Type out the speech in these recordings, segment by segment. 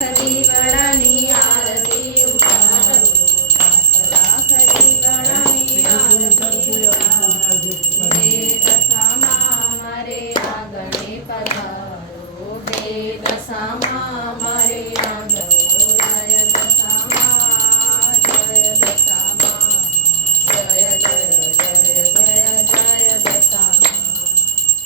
દીવડાની આરતી ઉતારો, લાખ દીવડાની આરતી ઉતારો, બે દશામાં મારે આંગણે પધારો, બે દશામાં મારે આંગણો, જય દશામાં જય દશામાં, જય જય જય જય જય દશામાં,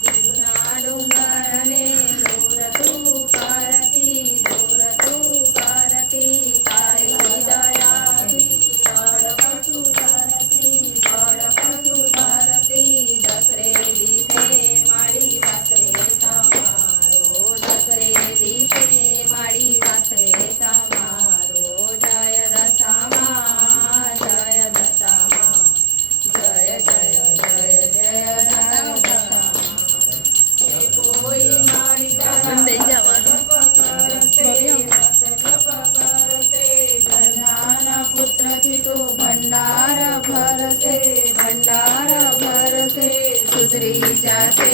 દૂરના ડુંગર ને દૂર તું કરતી, દૂર તું કરતી, તારી દયાથી બળ પશુ ધરતી, બળ પશુ ધરતી, દસરે દિશે માડી વાસરે તમારો, દસરે દિશે માડી વાસરે તમારો, જય દશામાં જય દશામાં, જય જય જય જય જય દશામાં, કોઈ મારી ધનના પુત્રથી તો ભંડાર ભરશે, ભંડાર ભરશે, સુધરી જશે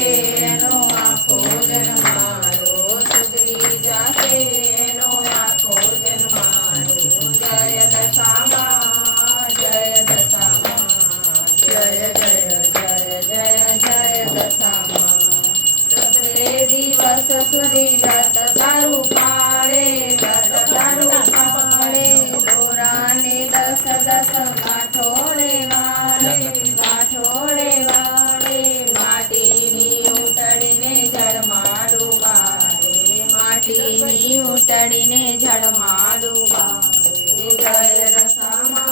એનો આખો જન્મારો, સુધરી જશે એનો આખો જન્મારો, જય દશામાં જય દશામાં, જય જય જય જય જય દશામાં, દસરે દિવસ સુધી વ્રત તારું પાળે, વ્રત તારું પાળે, દોરાને દસ દસ ગાંઠોડે વાળે, ગાંઠોડે વાળે, માટીની ઉટડીને જળમાં ડુબાડે, માટીની ઉટડીને જળમાં ડુબાડે, જય દશામાં